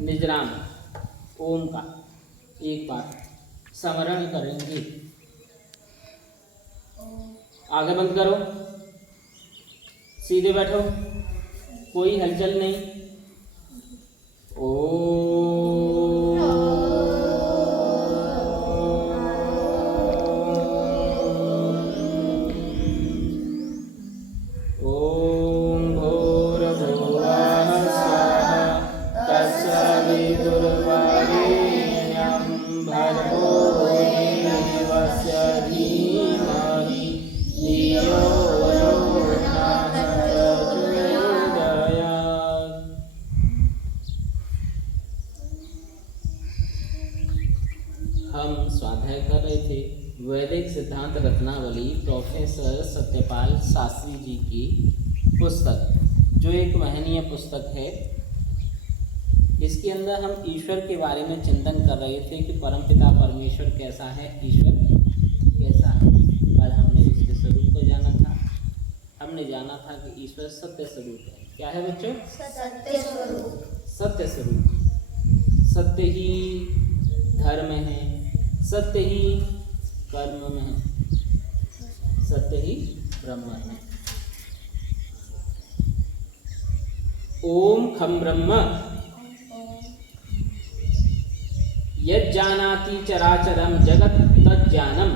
निजराम ओम का एक बार स्मरण करेंगे। आगे बंद करो, सीधे बैठो, कोई हलचल नहीं। ओम भूर्भुवः स्वः तत्सवितुर्वरेण्यं भर्गो देवस्य धीमहि धियो यो नः प्रचोदयात्। हम स्वाध्याय कर रहे थे वैदिक सिद्धांत रत्नावली प्रोफेसर सत्यपाल शास्त्री जी की पुस्तक, जो एक महनीय पुस्तक है। इसके अंदर हम ईश्वर के बारे में चिंतन कर रहे थे कि परमपिता परमेश्वर कैसा है, ईश्वर कैसा है। कल हमने उसके स्वरूप को जाना था। हमने जाना था कि ईश्वर सत्य स्वरूप है। क्या है बच्चों? सत्य स्वरूप। सत्य स्वरूप, सत्य ही धर्म है, सत्य ही कर्म में है, सत्य ही ब्रह्म है। ओम खम ब्रह्म यज्जानाति चराचरम जगत तज्ज्ञानम।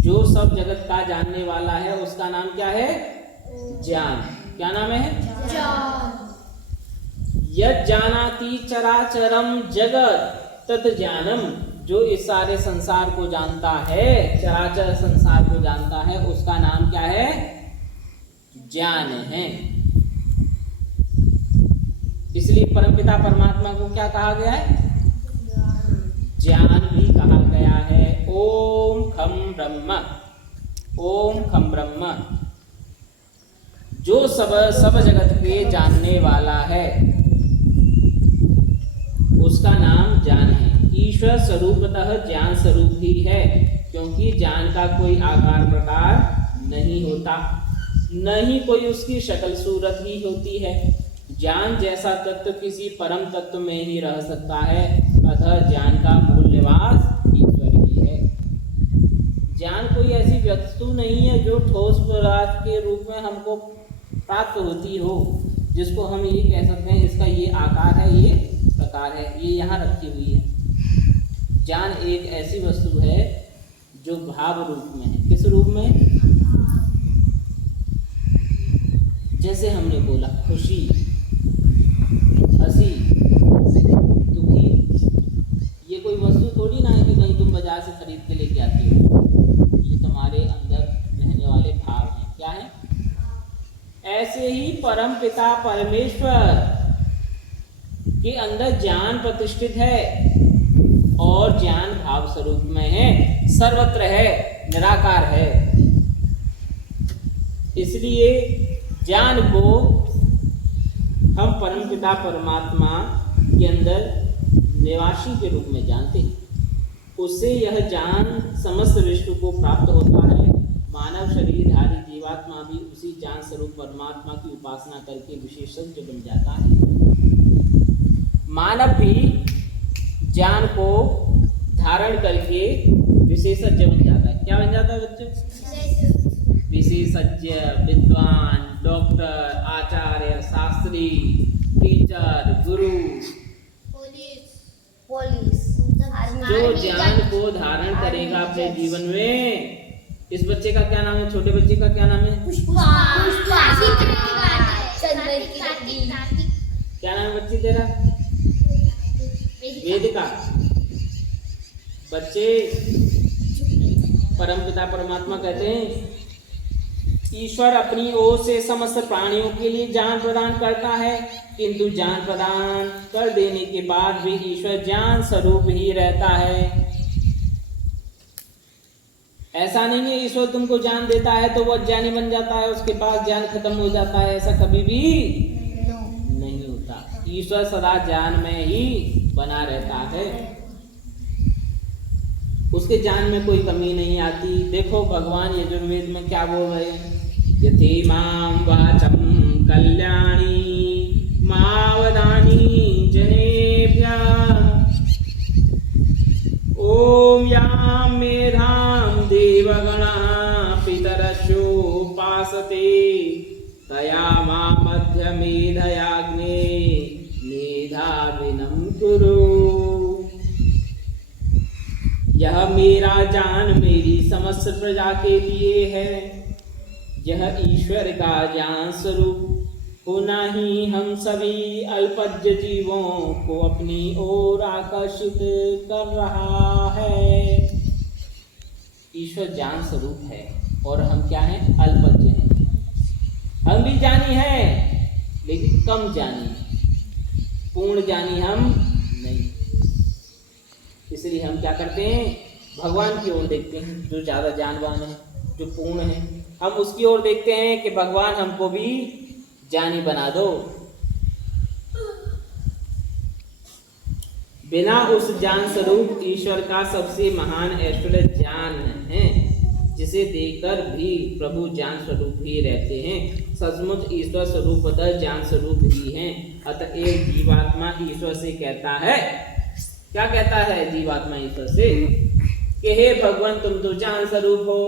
जो सब जगत का जानने वाला है उसका नाम क्या है? ज्ञान। क्या नाम है? ज्ञान। यज्जानाति चराचरम जगत तज्ज्ञानम। जो इस सारे संसार को जानता है, चराचर संसार को जानता है, उसका नाम क्या है? ज्ञान है। इसलिए परमपिता परमात्मा को क्या कहा गया है? ज्ञान भी कहा गया है। ओम खम ब्रह्म, ओम खम ब्रह्म। जो सब जगत के जानने वाला है उसका नाम ज्ञान है। ईश्वर स्वरूपतः ज्ञान स्वरूप ही है, क्योंकि ज्ञान का कोई आकार प्रकार नहीं होता, न ही कोई उसकी शक्ल सूरत ही होती है। ज्ञान जैसा तत्व किसी परम तत्व में ही रह सकता है, अतः ज्ञान का मूल निवास ईश्वर ही है। ज्ञान कोई ऐसी वस्तु नहीं है जो ठोस पदार्थ के रूप में हमको प्राप्त होती हो, जिसको हम ये कह सकते हैं इसका ये आकार है, ये प्रकार है, ये यहाँ रखी हुई है। ज्ञान एक ऐसी वस्तु है जो भाव रूप में है। किस रूप में? जैसे हमने बोला खुशी, हंसी, दुखी, ये कोई वस्तु थोड़ी ना है कि कहीं तुम बाजार से खरीद के लेके आते हो। ये तुम्हारे अंदर रहने वाले भाव हैं। क्या है? ऐसे ही परम पिता परमेश्वर के अंदर ज्ञान प्रतिष्ठित है और ज्ञान भाव स्वरूप में है, सर्वत्र है, निराकार है। इसलिए ज्ञान को हम परमपिता परमात्मा के अंदर निवासी के रूप में जानते हैं। उससे यह ज्ञान समस्त विश्व को प्राप्त होता है। मानव शरीरधारी जीवात्मा भी उसी ज्ञान स्वरूप परमात्मा की उपासना करके विशेषज्ञ बन जाता है। मानव भी ज्ञान को धारण करके विशेषज्ञ बन जाता है। क्या बन जाता है बच्चों? विशेषज्ञ, विद्वान, डॉक्टर, आचार्य, शास्त्री, टीचर, गुरु, पुलिस। जो ज्ञान को धारण करेगा अपने जीवन में। इस बच्चे का क्या नाम है? छोटे बच्चे का क्या नाम है? क्या नाम है बच्ची तेरा? वेदिका। बच्चे परमपिता परमात्मा कहते हैं ईश्वर अपनी ओर से समस्त प्राणियों के लिए ज्ञान प्रदान करता है, किंतु ज्ञान प्रदान कर देने के बाद भी ईश्वर ज्ञान स्वरूप ही रहता है। ऐसा नहीं है ईश्वर तुमको ज्ञान देता है तो वो अज्ञानी बन जाता है, उसके पास ज्ञान खत्म हो जाता है। ऐसा कभी भी नहीं होता। ईश्वर सदा ज्ञान में ही बना रहता है, उसके ज्ञान में कोई कमी नहीं आती। देखो भगवान यजुर्वेद में क्या बोल रहे हैं? यथेमां वाचम कल्याणी माव मध्य मेधयाग्ने मेधाविनं कुरु। यह मेरा ज्ञान मेरी समस्त प्रजा के लिए है। यह ईश्वर का ज्ञान स्वरूप होना ही हम सभी अल्पज्ञ जीवों को अपनी ओर आकर्षित कर रहा है। ईश्वर ज्ञान स्वरूप है और हम क्या हैं? अल्पज्ञ हैं। हम भी ज्ञानी हैं लेकिन कम ज्ञानी, पूर्ण ज्ञानी हम नहीं। इसलिए हम क्या करते हैं? भगवान की ओर देखते हैं, जो ज्यादा ज्ञानवान है, जो पूर्ण है। हम उसकी ओर देखते हैं कि भगवान हमको भी ज्ञानी बना दो। बिना उस ज्ञान स्वरूप ईश्वर का सबसे महान ऐश्वर्य ज्ञान है, जिसे देखकर भी प्रभु ज्ञान स्वरूप ही रहते हैं। सचमुच ईश्वर स्वरूपतः ज्ञान स्वरूप ही हैं। अतएव जीवात्मा ईश्वर से कहता है, क्या कहता है जीवात्मा ईश्वर से? कि हे भगवान, तुम तो ज्ञान स्वरूप हो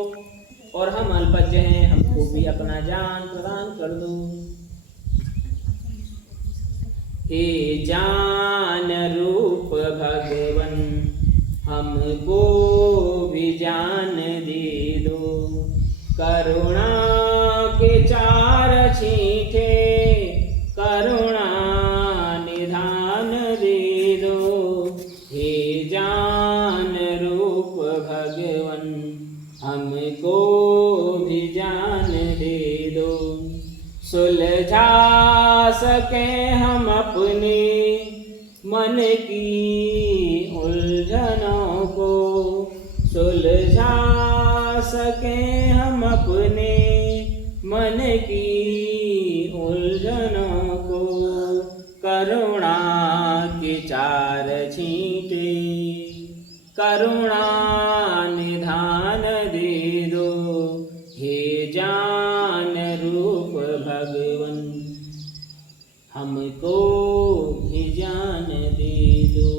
और हम अल्पज्ञ हैं, हमको भी अपना ज्ञान प्रदान कर दो। हे ज्ञान रूप भगवन, हमको भी ज्ञान दे दो। करुणा के चार छींटे करुणा निधान दे दो। हे ज्ञान रूप भगवन, हमको भी ज्ञान दे दो। सुलझा सके हम अपने मन की उलझनों को, सुलझा सके हम अपने मन की उलझनों को। करुणा के चार छींटे करुणा निधान दे दो। हे ज्ञान रूप भगवन, हमको भी ज्ञान दे दो।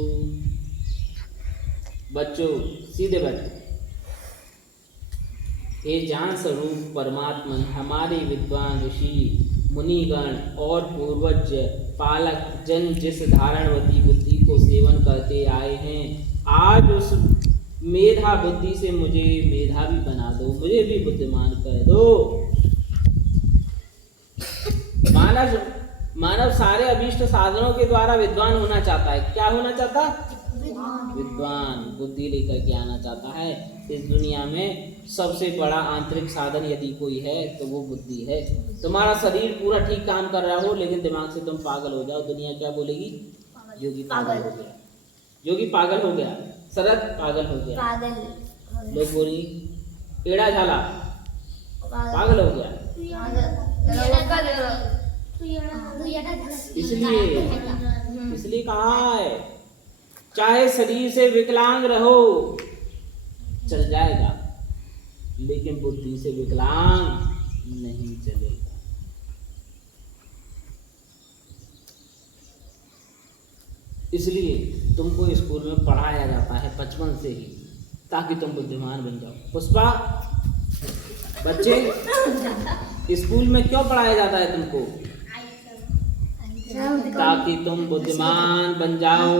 बच्चों सीधे बैठो। हे ज्ञान स्वरूप परमात्मा, हमारे विद्वान ऋषि मुनिगण और पूर्वज पालक जन जिस धारणवती बुद्धि को सेवन करते आए हैं, आज उस मेधा बुद्धि से मुझे मेधावी बना दो, मुझे भी बुद्धिमान कर दो। मानव सारे अभीष्ट साधनों के द्वारा विद्वान होना चाहता है। क्या होना चाहता? विद्वान, बुद्धि लेकर के आना चाहता है। इस दुनिया में सबसे बड़ा आंतरिक साधन यदि कोई है तो वो बुद्धि है। तुम्हारा शरीर पूरा ठीक काम कर रहा हो लेकिन दिमाग से तुम पागल हो जाओ, दुनिया क्या बोलेगी? योगी पागल हो गया, योगी पागल हो गया, शरद पागल हो गया, लोग बोलेंगे एड़ा झाला पागल हो गया। इसलिए कहा है, चाहे शरीर से विकलांग रहो चल जाएगा, लेकिन बुद्धि से विकलांग नहीं चलेगा। इसलिए तुमको स्कूल में पढ़ाया जाता है बचपन से ही, ताकि तुम बुद्धिमान बन जाओ। पुष्पा, बच्चे स्कूल में क्यों पढ़ाया जाता है तुमको? ताकि तुम बुद्धिमान बन जाओ,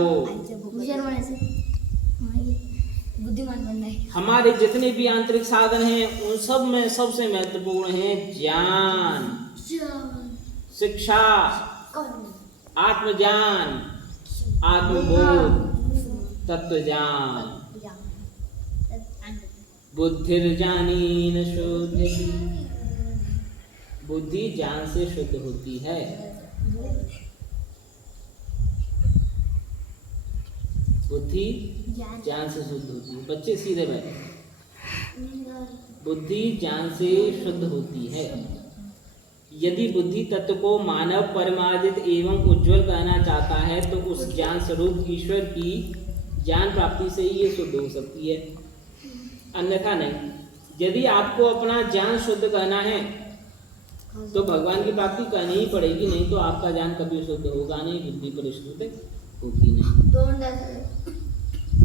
बुद्धिमान बनना है। हमारे जितने भी आंतरिक साधन हैं उन सब में सबसे महत्वपूर्ण है ज्ञान, शिक्षा, आत्मज्ञान, आत्मबोध, तत्व ज्ञान। बुद्धिर्ज्ञानेन शुद्धि, बुद्धि ज्ञान से शुद्ध होती है। बुद्धि ज्ञान से शुद्ध होती है। बच्चे सीधे बैठे। बुद्धि ज्ञान से शुद्ध होती है। यदि बुद्धि तत्व को मानव परिमार्जित एवं उज्जवल करना चाहता है तो उस ज्ञान स्वरूप ईश्वर की ज्ञान प्राप्ति से ही ये शुद्ध हो सकती है, अन्यथा नहीं। यदि आपको अपना ज्ञान शुद्ध करना है तो भगवान की प्राप्ति करनी ही पड़ेगी, नहीं तो आपका ज्ञान कभी शुद्ध होगा नहीं, बुद्धि परिष्कृत होगी नहीं।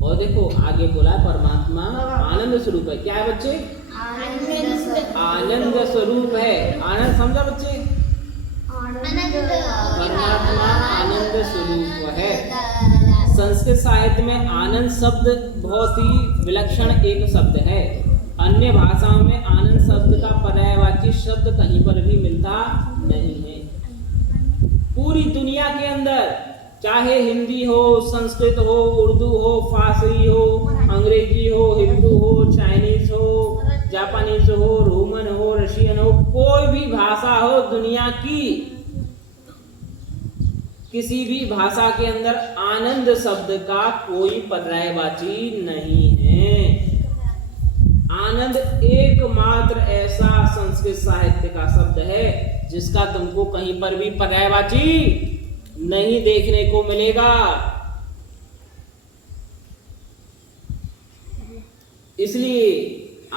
और देखो आगे बोला परमात्मा आनंद स्वरूप है। क्या है बच्चे? आनंद स्वरूप है। आनंद समझा बच्चे? आनंद स्वरूप है। संस्कृत साहित्य में आनंद शब्द बहुत ही विलक्षण एक शब्द है। अन्य भाषाओं में आनंद शब्द का पर्यायवाची शब्द कहीं पर भी मिलता नहीं है। पूरी दुनिया के अंदर चाहे हिंदी हो, संस्कृत हो, उर्दू हो, फारसी हो, अंग्रेजी हो, हिंदू हो, चाइनीज हो, जापानीज हो, रोमन हो, रशियन हो, कोई भी भाषा हो दुनिया की, किसी भी भाषा के अंदर आनंद शब्द का कोई पर्यायवाची नहीं है। आनंद एकमात्र ऐसा संस्कृत साहित्य का शब्द है जिसका तुमको कहीं पर भी पर्यायवाची नहीं देखने को मिलेगा। इसलिए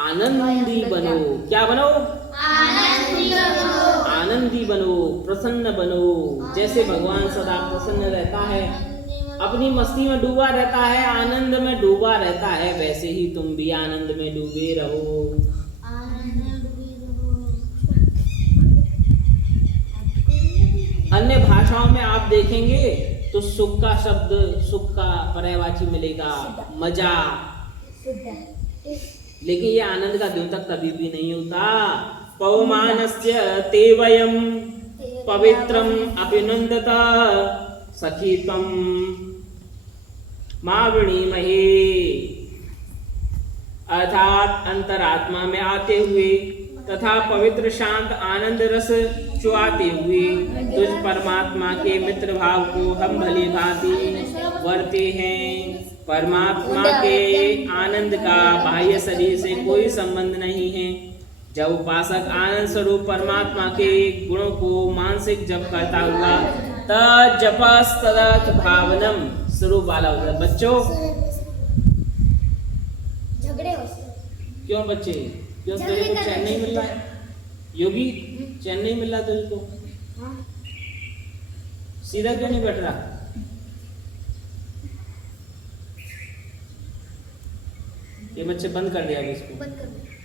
आनंदी बनो। क्या बनो? आनंदी बनो, प्रसन्न बनो। जैसे भगवान सदा प्रसन्न रहता है, अपनी मस्ती में डूबा रहता है, आनंद में डूबा रहता है, वैसे ही तुम भी आनंद में डूबे रहो। अन्य भाषाओं में आप देखेंगे तो सुख का शब्द, सुख का पर्यायवाची मिलेगा मजा, लेकिन ये आनंद का द्योतक कभी भी नहीं होता। पवमानस्य ते वयम पवित्रम अभिनंदता सखी त्वं मावृणीमहे। अर्थात अंतरात्मा में आते हुए तथा पवित्र शांत आनंद रस चुआते हुए तुझ परमात्मा के मित्र भाव को हम भली भांति वर्ते हैं। परमात्मा के आनंद का बाह्य शरीर से कोई संबंध नहीं है। जब उपासक आनंद स्वरूप परमात्मा के गुणों को मानसिक जप करता हुआ तजपस तदर्थ भावनम स्वरूप वाला होता है। बच्चों झगड़े हो क्यों बच्चे, क्यों तेरे को चैन नहीं मिल रहा है? योगी चैन नहीं मिल रहा तुझको? सीधा क्यों नहीं बैठ रहा? ये बच्चे बंद कर दिया इसको। बंद कर दो।